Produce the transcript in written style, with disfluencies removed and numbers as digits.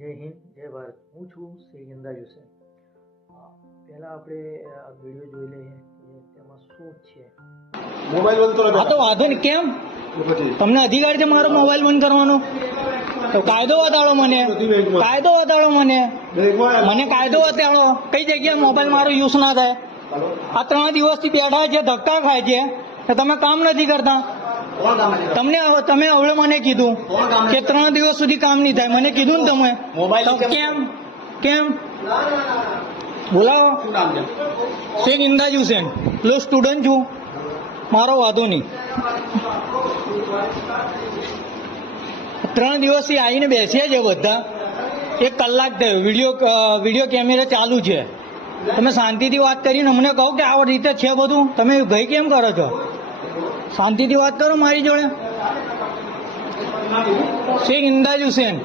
જય હિન્દ જય ભારત. હું છું શ્રી ઇંદાજ હુસેન. પહેલાં આપણે વિડીયો જોઈ લઈએ કે તેમાં શું છે. મોબાઈલ બંધ કરો. હા તો વાંધો નહીં. કેમ તમને અધિકાર છે મારો મોબાઈલ બંધ કરવાનો? તો કાયદો બતાડો મને, કાયદો બતાડો મને, મને કાયદો બતાડો. કઈ જગ્યાએ મોબાઈલ મારો યુઝ ના થાય? આ 3 દિવસથી બેઠા છે, ધક્કા ખાય છે, તો તમે કામ નથી કરતા. તમે હવે મને કીધું કે 3 દિવસ સુધી કામ નહીં થાય. મને કીધું ને તમે તો કેમ કેમ બોલાવો. શેખ ઇંદાજ હુસેન, લો સ્ટુડન્ટ છું, મારો વાંધો નહીં. 3 દિવસથી આવીને બેસ્યા છે બધા. 1 કલાક થયો, વિડીયો કેમેરા ચાલુ છે. તમે શાંતિથી વાત કરીને અમને કહો કે આ રીતે છે બધું. તમે ભય કેમ કરો છો? શાંતિથી વાત કરો મારી જોડે. શેખ ઇંદાજ હુસેન.